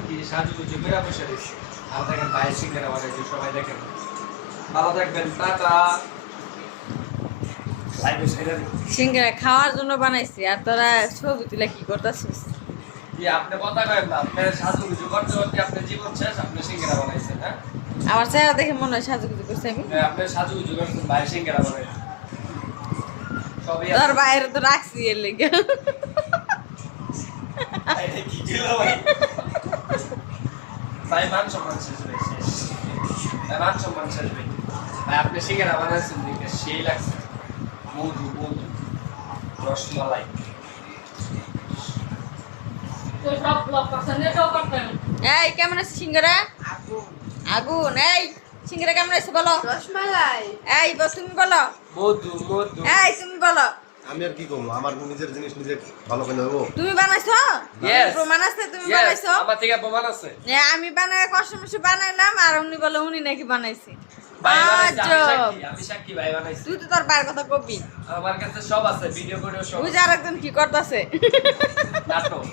কি সাজুগুজু করে বসে রয়েছে আর দেখেন ভাই সিঙ্গারা বানাইছে সবাই দেখেন ভালো থাকবেন টাটা লাইভে ছেড়ে দিন সিঙ্গারা খাওয়ার জন্য বানাইছি আর তোরা ছবি তুলে কি করতেছিস? কি আপনি কথা কয়েন না আপনি সাজুগুজু করতে করতে আপনার জীবন শেষ আপনি সিঙ্গারা বানাইছেন হ্যাঁ আমার চেহারা দেখে মনে হয় সাজুগুজু করছি আমি। আপনি সাজুগুজু করছেন ভাই সিঙ্গারা বানাইছেন সবই তোর বাইরে তো রাখছি এর লেগে। এটা কি ছিল ভাই ভাই মান সম্মান শেষ হয়েছে ভাই মান সম্মান শেষ ভাই ভাই আপনি সিঙ্গারা বানাইছেন দেখে সেই লাগছে মধু মধু রসমালাই এই কেমন আছে সিঙ্গারা? আগুন। এই সিঙ্গারা কেমন আছে বলো? রসমালাই। এই তুমি বলো। মধু মধু এই তুমি বলো। আমি আর কি করবো আমার নিজের জিনিস নিজে ভালো করে হবো তুমি বানাইছো? Yes. প্রমাণ আছে তুমি Yes, বানাইছো? আমার থেকে প্রমাণ আছে আমি বানায় কষ্ট মষ্ট বানাইলাম আর উনি বলে উনি নাকি বানাইছে। ভাই বানাইছে আজব। আমি সাক্ষী ভাই বানাইছি তুই তো তোর বাইরের কথা কবি। আমার কাছে সব আছে ভিডিও করে সব বুঝে আর একজন কি করতেছে? নাটক